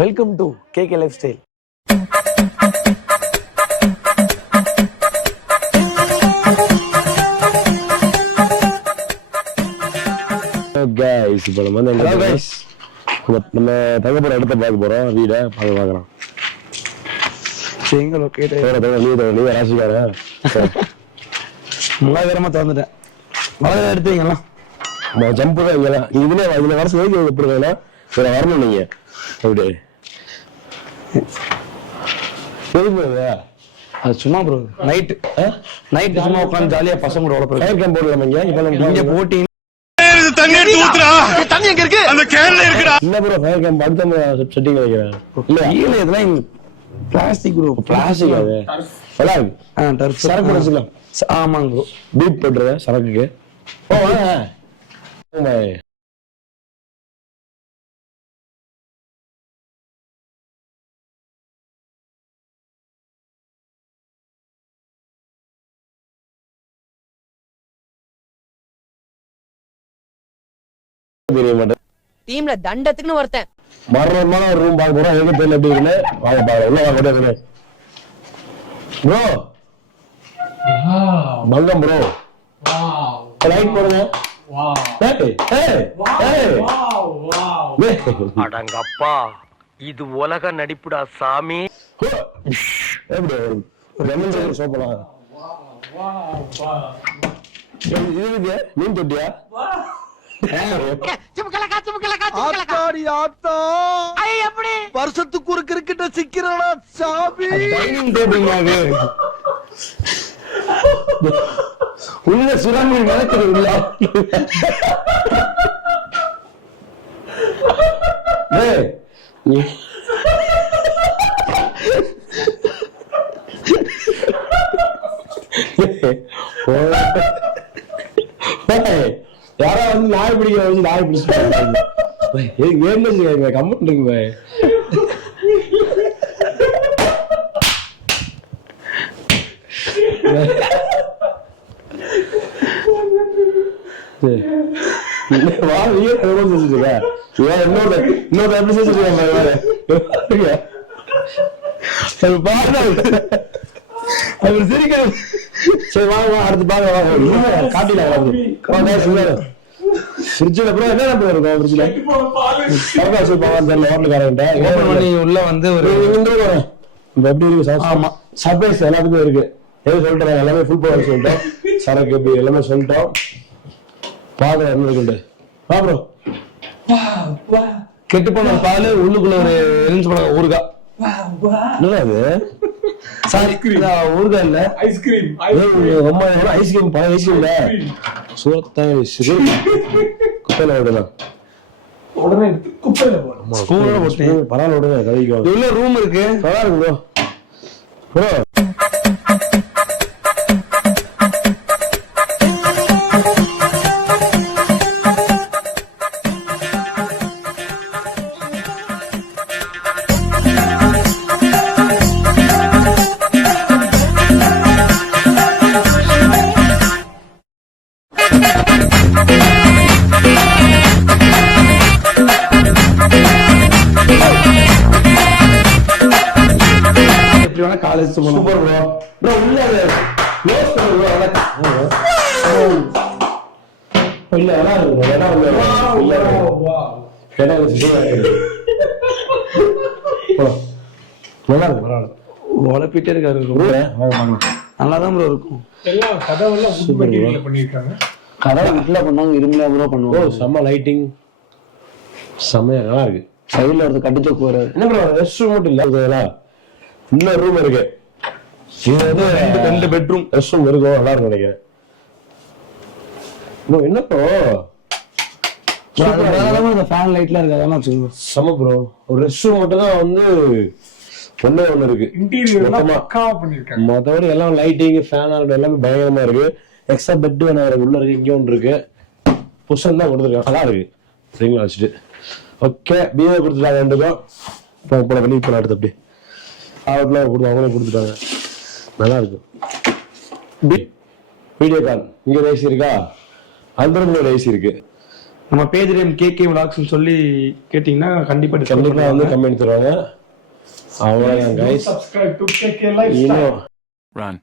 Welcome to KK life style. இப்போ நம்ம வந்து நம்ம தங்கப்போற இடத்த பார்க்க போறோம். வீடை பார்க்கலாம். நீங்க ராசிக்கார மூவாயிரமா திறந்துட்டேன். வளர எடுத்தீங்களா ஜம்பு தான் இங்கெல்லாம் இதுல வருஷம் வரைக்கும் எப்படி வேணா வரணும் நீங்க அப்படி அது சும்மா ப்ரோ நைட்டு சும்மா உட்காந்து ஜாலியா பசங்க கூட வளர்ப்போம். ஃபயர் கேம்ப் போடலாம் இங்க போட்டி இல்ல ப்ரோ ஃபயர் கேம்ப் அடுத்த செட்டிங் வைக்கிறேன். இல்ல இதெல்லாம் பிளாஸ்டிக் ப்ரோ. பிளாஸ்டிக் அது நல்லா இருக்கு. சரக்கு வச்சுக்கலாம். ஆமாங்க ப்ரோ. பீட் போட்டுருங்க சரக்குக்கு. ஓ வாங்க தெரிய மாட்டேன். டீம்ல தண்டத்துக்குன்னு ஒருத்தன் மரணமான ஒரு ரூம் பார்க்க போறோம். எங்க தெரியல எப்படி இருக்குன்னு வாங்க பாருங்க. உள்ள வாங்க கூட ப்ரோ. பங்கம் ப்ரோ. லைட் போடுங்க. அடங்கப்பா இது உலக நடிப்புடா சாமி. எப்படி லெமன் சோப்பலாம் இது மீன் தொட்டியா? வருஷத்துக்கு ஒரு கிரிக்கெட்ட சிக்கிறா சாமி. உள்ள சுறாமி நடக்குது உள்ள. யாரா வந்து நாய் பிடிக்க வச்சு நாய் பிடிச்சு வேணும் கம்மன் இருக்குங்க. சரி வாங்க அடுத்து பாங்க காட்டில ஃப்ரிட்ஜ்ல அப்புறம் என்ன நம்பர் இருக்கும் ஃப்ரிட்ஜ்ல உள்ள வந்து ஒரு எப்படி இருக்கு? ஆமா சர்ப்ரைஸ் எல்லாத்துக்கும் இருக்கு. எது சொல்லிட்டேன் எல்லாமே ஃபுல் பவர் சொல்லிட்டோம். சரக்கு எப்படி எல்லாமே சொல்லிட்டோம். பால் என்ன இருக்குண்டு வா ப்ரோ. கெட்டு போன பால் உள்ளுக்குள்ள ஒரு எரிஞ்சு போன ஊறுகாய். என்னது ஊறுகாய் இல்ல ஐஸ்கிரீம். ஐஸ்கிரீம் பழைய ஐஸ்கிரீம் இல்ல சூரத்தாங்க குப்பையில விடலாம். உடனே குப்பையில போட்டேன். பரவாயில்ல விடுங்க கவிக்கும். உள்ள ரூம் இருக்கு. நல்லா இருக்கு bro. College super bro. Bro உள்ள க்ளோஸ் பண்ணு ப்ரோ. இல்ல நல்லா இருக்கு ப்ரோ. நல்லா இருக்கு. நல்லா இருக்கு. உழப்பிட்டே இருக்காரு. நல்லாதான் ப்ரோ இருக்கும். எல்லாம் கதவெல்லாம் வுட் மெட்டீரியல்ல பண்ணிருக்காங்க. கதவு வுட்ல பண்ணாங்க. இரும்புல ப்ரோ பண்ணுவோம். செம்ம லைட்டிங் செம்மையா நல்லா இருக்கு. சைடுல ஒருத்தர் கட்டிச்சோக்கு வராரு. என்ன ப்ரோ ரெஸ்ட் ரூம் மட்டும் இல்ல இன்னொரு ரூம் இருக்கு. இது வந்து 2 பெட்ரூம் ரெஸ்ட் ரூம் இருக்கும். நல்லா இருக்கும் நினைக்கிறேன். என்ன ப்ரோ ஃபேன் லைட்லாம் இருக்கு. அதெல்லாம் வச்சுக்கோங்க. செம ப்ரோ. ஒரு ரெஸ்ட் ரூம் மட்டும் தான் வந்து ஒண்ணு இருக்கு. இன்டீரியர் பக்காவா பண்ணிருக்காங்க. மத்தபடி எல்லாம் லைட்டிங் ஃபேன் ஆல்ட் எல்லாமே பயங்கரமா இருக்கு. எக்ஸ்ட்ரா பெட் வேணா உள்ள இருக்கு. இங்க ஒன்று இருக்கு. புஷன் தான் கொடுத்துருக்காங்க. நல்லா இருக்கு. சரிங்களா வச்சுட்டு ஓகே பிஏ கொடுத்துட்டாங்க. ரெண்டுக்கும் இப்போ பண்ணி இப்போ அடுத்து அப்படி அவுட்லாம் கொடுத்து அவங்களே கொடுத்துட்டாங்க. நல்லா இருக்கும். வீடியோ கால் இங்கே ஏசி இருக்கா? அந்த ரூம்ல ஏசி இருக்கு. நம்ம பேஜ் நேம் கேகே விலாக்ஸ்னு சொல்லி கேட்டீங்கன்னா கண்டிப்பா discount கண்டிப்பா வந்து பண்ணுவாங்க. கம்மி எடுத்துருவாங்க. அவ்வளவுதான் guys. Subscribe to KK Lifestyle. இன்னும் Run.